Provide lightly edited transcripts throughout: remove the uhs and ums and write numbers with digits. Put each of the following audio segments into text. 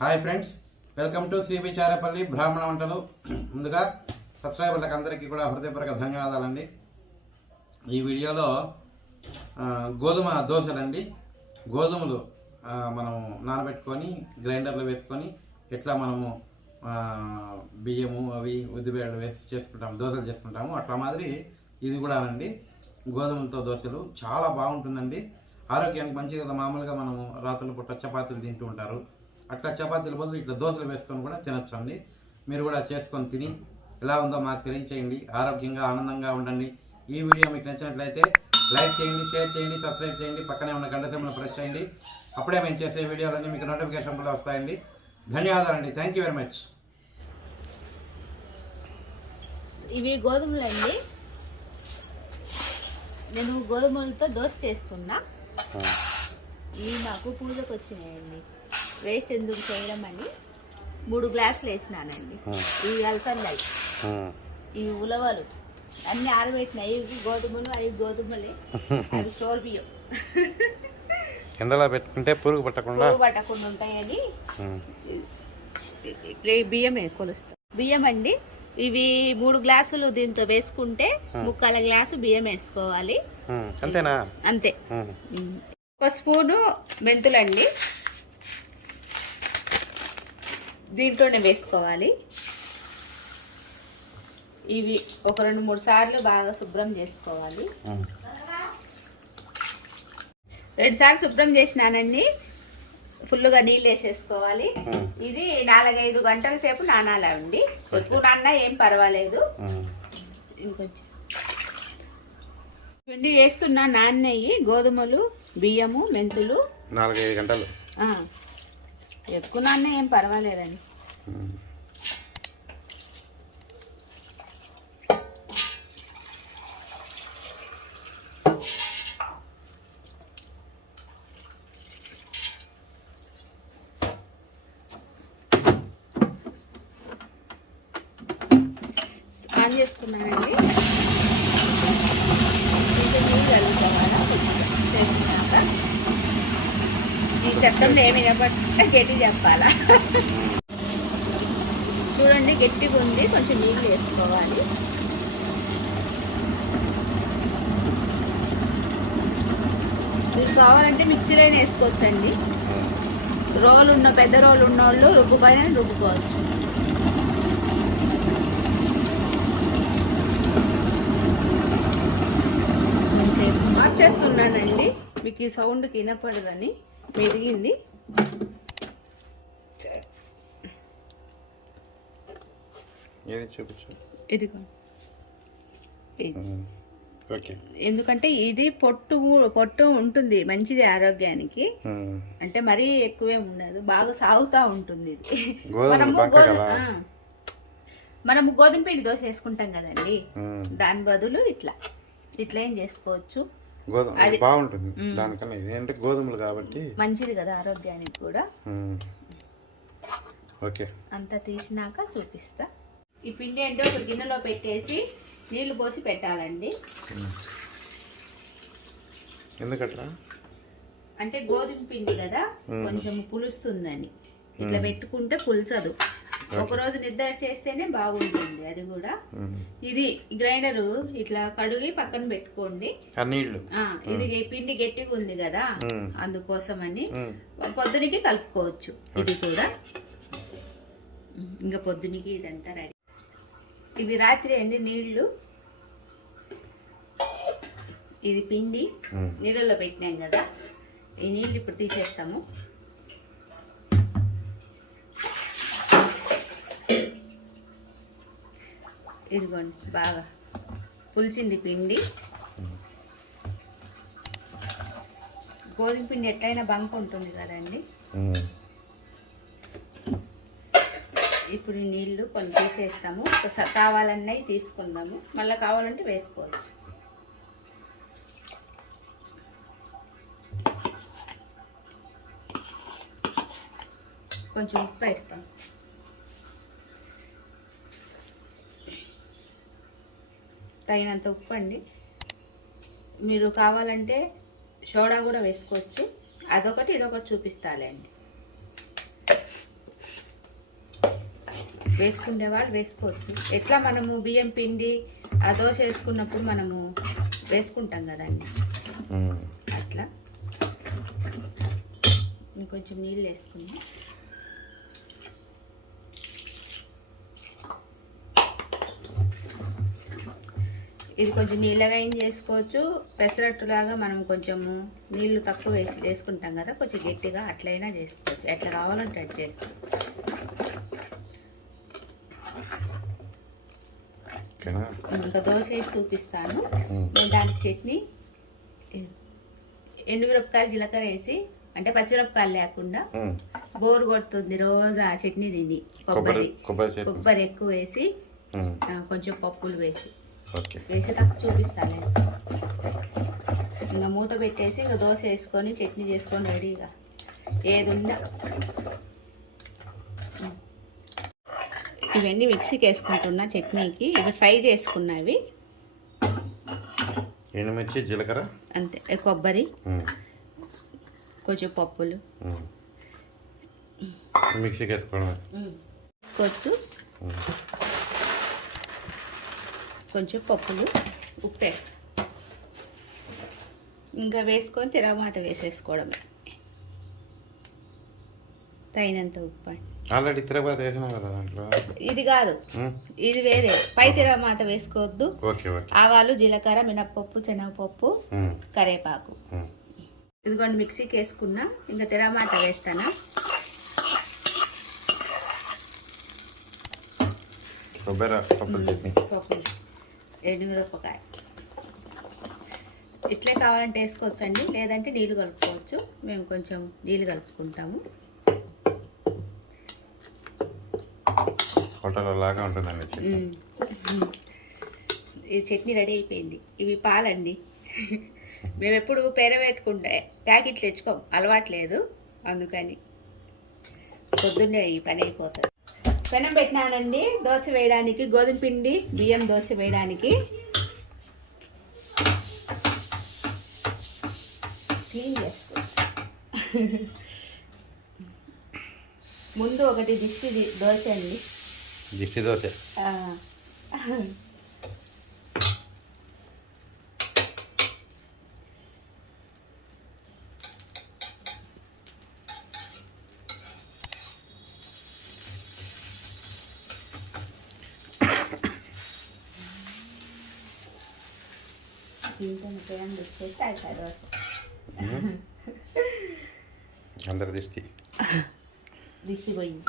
Hi friends, welcome to cbcharepalli బ్రాహ్మణవంటలు. ముందుగా సబ్స్క్రైబర్లకు అందరికీ కూడా హృదయపూర్వక ధన్యవాదాలండి. ఈ వీడియోలో గోధుమ దోశలండి. గోధుమలు మనం నానబెట్టుకొని గ్రైండర్లో వేసుకొని ఎట్లా మనము బియ్యము అవి ఉద్దిబేడలు వేసి చేసుకుంటాము, దోశలు చేసుకుంటాము, అట్లా మాదిరి ఇది కూడా అండి. గోధుమలతో దోశలు చాలా బాగుంటుందండి. ఆరోగ్యానికి మంచిది కదా. మామూలుగా మనము రాత్రుల పూట చపాతీలు తింటూ ఉంటారు, అట్లా చపాతీల బదులు ఇట్లా దోశలు వేసుకొని కూడా తినొచ్చు అండి. మీరు కూడా చేసుకొని తిని ఎలా ఉందో మాకు తెలియచేయండి. ఆరోగ్యంగా ఆనందంగా ఉండండి. ఈ వీడియో మీకు నచ్చినట్లయితే లైక్ చేయండి, షేర్ చేయండి, సబ్స్క్రైబ్ చేయండి, పక్కనే ఉన్న గంట సింబల్ని ప్రెస్ చేయండి. అప్పుడే మేము చేసే వీడియోలన్నీ మీకు నోటిఫికేషన్ కూడా వస్తాయండి. ధన్యవాదాలండి. Thank you very much. ఇవి గోధుమలండి. నేను గోధుమలతో దోశ చేస్తున్నా. ఇవి నాకు పూజకు వచ్చినాయండి. వేస్ట్ ఎందుకు చేయడం అని 3 గ్లాసులు వేసినానండి. ఇవి అలసందాయి, ఇవి ఉలవలు అన్ని ఆరబెట్టినాయి. ఇవి గోధుమలు, అవి గోధుమలే, అవి సోర్ బియ్యం. ఎండలో పెట్టుకుంటే పురుగు పట్టకుండా ఉంటాయని బియ్యం కొలుస్తాం. బియ్యం అండి, ఇవి 3 గ్లాసులు దీంతో వేసుకుంటే 3/4 గ్లాసు బియ్యం వేసుకోవాలి. అంతేనా? అంతే. 1 స్పూను మెంతులండి దీంట్లోనే వేసుకోవాలి. ఇవి ఒక 2-3 సార్లు బాగా శుభ్రం చేసుకోవాలి. 2 సార్లు శుభ్రం చేసినానండి. ఫుల్గా నీళ్ళు వేసేసుకోవాలి. ఇది 4-5 గంటల సేపు నానాలండి. ఎక్కువ నాన్నా ఏం పర్వాలేదు. ఇంకొంచెం పిండి చేస్తున్నా. నాన్నయ్యి గోధుమలు, బియ్యము, మెంతులు 4-5 గంటలు. ఎక్కువ నాన్న ఏం పర్వాలేదండి. ఆన్ చేసుకున్నానండి. ఇంకా నీళ్ళు కలుగుతామా చేసుకున్నాక ఈ శబ్దంలో ఏమి వినబట్టే గట్టి చెప్పాలా. చూడండి, గట్టిగా ఉంది. కొంచెం నీళ్ళు వేసుకోవాలి. మీరు కావాలంటే మిక్సీలోనే వేసుకోవచ్చండి. పెద్ద రోలు ఉన్న వాళ్ళు రుబ్బుకొని రుబ్బుకోవచ్చు. ఆఫ్ చేస్తున్నానండి. మీకు ఈ సౌండ్కి వినపడదని. మెరిగింది. ఎందుకంటే ఇది పొట్టు ఉంటుంది, మంచిది ఆరోగ్యానికి. అంటే మరీ ఎక్కువే ఉండదు, బాగా సాగుతా ఉంటుంది. ఇది మనము గోధుమ పిండి దోశ వేసుకుంటాం కదండి, దాని బదులు ఇట్లా ఏం చేసుకోవచ్చు. అది బాగుంటుంది. దానికన్నా ఇదేంటే గోధుమలు కాబట్టి మంచిది కదా ఆరోగ్యానికి కూడా. ఓకే, అంతా తీసినాక చూపిస్తా. ఈ పిండి అంటే ఒక గిన్నెలో పెట్టేసి నీళ్లు పోసి పెట్టాలండి. ఎందుకట్లా అంటే గోధుమ పిండి కదా, కొంచెం పులుస్తుందని. ఇట్లా పెట్టుకుంటే పులుచదు. ఒకరోజు నిద్ర చేస్తేనే బాగుంటుంది. అది కూడా ఇది గ్రైండరు ఇట్లా కడుగి పక్కన పెట్టుకోండి. ఇది పిండి గట్టిగా ఉంది కదా, అందుకోసమని పొద్దునికి కలుపుకోవచ్చు. ఇది కూడా ఇంకా పొద్దునికి ఇదంతా రెడీ. ఇవి రాత్రి అండి నీళ్లు. ఇది పిండి నీళ్ళలో పెట్టినాం కదా, ఈ నీళ్ళు ఇప్పుడు తీసేస్తాము. ఇదిగోండి, బాగా పులిచింది పిండి. గోధుమ పిండి ఎట్లయినా బంక ఉంటుంది కదండి. ఇప్పుడు నీళ్లు కొన్ని తీసేస్తాము. కావాలన్నవి తీసుకుందాము, మళ్ళీ కావాలంటే వేసుకోవచ్చు. కొంచెం ఉప్పు వేస్తాం. తగినంత ఉప్పు అండి. మీరు కావాలంటే సోడా కూడా వేసుకోవచ్చు. అదొకటి ఇదొకటి చూపిస్తాలే అండి. వేసుకునే వాళ్ళు వేసుకోవచ్చు. ఎట్లా మనము బియ్యం పిండి ఆ దోశ వేసుకున్నప్పుడు మనము వేసుకుంటాం కదండి, అట్లా. ఇంకొంచెం నీళ్ళు వేసుకుందాం. ఇది కొంచెం నీళ్ళగా ఏం చేసుకోవచ్చు. పెసరట్టులాగా మనం కొంచెము నీళ్లు తక్కువ వేసుకుంటాం కదా, కొంచెం గట్టిగా అట్లయినా చేసుకోవచ్చు. ఎట్లా కావాలంటే అట్లా చేసుకోవచ్చు. ఇంకా దోశ వేసి చూపిస్తాను. నేను దానికి చట్నీ ఎండుమిరపకాయలు జీలకర్ర వేసి, అంటే పచ్చిమిరపకాయలు లేకుండా. బోరు కొడుతుంది రోజు ఆ చట్నీ తిని. కొబ్బరి ఎక్కువ వేసి కొంచెం పప్పులు వేసి తక్కువ చూపిస్తాను నేను. ఇంకా మూత పెట్టేసి ఇంకా దోశ వేసుకొని చట్నీ చేసుకొని రెడీగా ఏది ఉన్నా. ఇవన్నీ మిక్సీకి వేసుకుంటున్నా చట్నీకి. ఇవి ఫ్రై చేసుకున్నవి, ఎండుమిర్చి జీలకర్ర అంతే, కొబ్బరి, కొంచెం పప్పులు మిక్సీకి వేసుకోవచ్చు. కొంచెం పప్పులు, ఉప్పు వేస్తా. ఇంకా వేసుకొని తిరగమాత వేసేసుకోవడమే, తగినంత ఉప్పు. ఆల్రెడీ తిరగమాత వేసినా కదా దాంట్లో. ఇది కాదు, ఇది వేరే. పై తిరగమాత వేసుకోవద్దు. ఆవాలు, జీలకర్ర, మినప్పప్పు, శనగపప్పు, కరేపాకు. ఇదిగోండి మిక్సీకి వేసుకున్నా. ఇంకా తిరగమాత వేస్తానా. పప్పు, ఎండుమిరపకాయ ఇట్లే కావాలంటే వేసుకోవచ్చు అండి, లేదంటే నీళ్ళు కలుపుకోవచ్చు. మేము కొంచెం నీళ్ళు కలుపుకుంటాము. లాగా ఉంటుందండి. ఈ చట్నీ రెడీ అయిపోయింది. ఇవి పాలండి. మేము ఎప్పుడు పెరగబెట్టుకుంటే ప్యాకెట్లు తెచ్చుకోం, అలవాట్లేదు, అందుకని పొద్దున్నే ఈ పని అయిపోతుంది. పెనం పెట్టినానండి దోశ వేయడానికి, గోధుమ పిండి బియ్యం దోశ వేయడానికి. క్లీన్ చేసుకో. ముందు ఒకటి దిష్టి దోశ అండి, దిష్టి దోశ. అందరు దిష్టి పోయింది.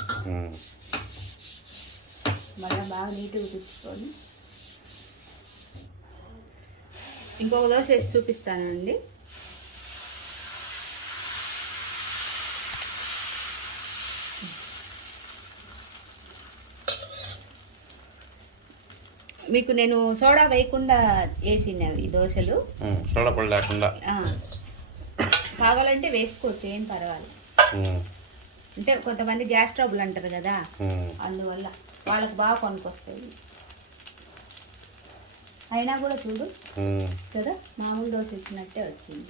మళ్ళీ బాగా నీట్గా తెచ్చుకొని ఇంకొక దోశ వేసి చూపిస్తానండి. మీకు నేను సోడా వేయకుండా వేసినవి ఈ దోశలు, సోడా పొడి లేకుండా. కావాలంటే వేసుకోవచ్చు, ఏం పర్వాలేదు. అంటే కొంతమంది గ్యాస్ ట్రబుల్ అంటారు కదా, అందువల్ల వాళ్ళకి బాగా కొనుక్కొస్తాయి. అయినా కూడా చూడు కదా, మామూలు దోశ ఇచ్చినట్టే వచ్చింది.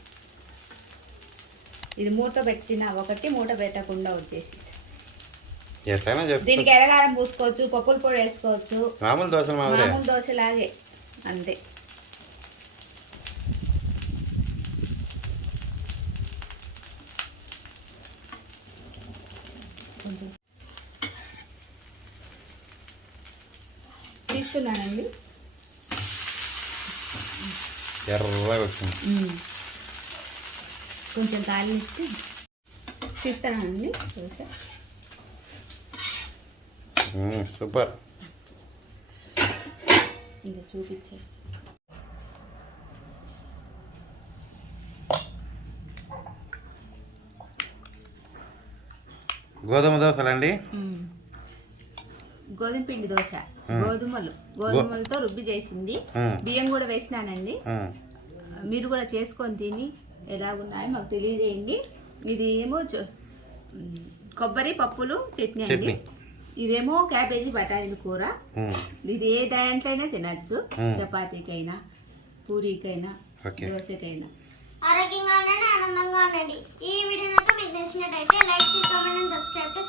ఇది మూట పెట్టిన ఒకటి, మూట పెట్టకుండా వచ్చేసి. దీనికి ఎర్రగారం పూసుకోవచ్చు, పప్పుల పొడి వేసుకోవచ్చు, మామూలు దోశ లాగే అంతే. తీస్తున్నానండి. కొంచెం తాలిస్తే తీస్తానండి దోశ. సూపర్. ఇంకా చూపించే గోధుమ దోశలండి. గోధుమ పిండి దోశ, గోధుమలతో రుబ్బి చేసింది. బియ్యం కూడా వేసినానండి. మీరు కూడా చేసుకొని తిని ఎలాగున్నాయో మాకు తెలియజేయండి. ఇది ఏమో కొబ్బరి పప్పులు చట్నీ అండి. ఇదేమో క్యాబేజీ బఠానీల కూర. ఇది ఏ దాంట్లోనే తినచ్చు, చపాతీకైనా, పూరీకైనా, దోశకైనా. ఆరోగ్యంగా ఉండండి, ఆనందంగా ఉండండి. ఈ వీడియో మీకు నచ్చినట్లయితే లైక్ చేసి కామెంట్ అండ్ సబ్స్క్రైబ్ టు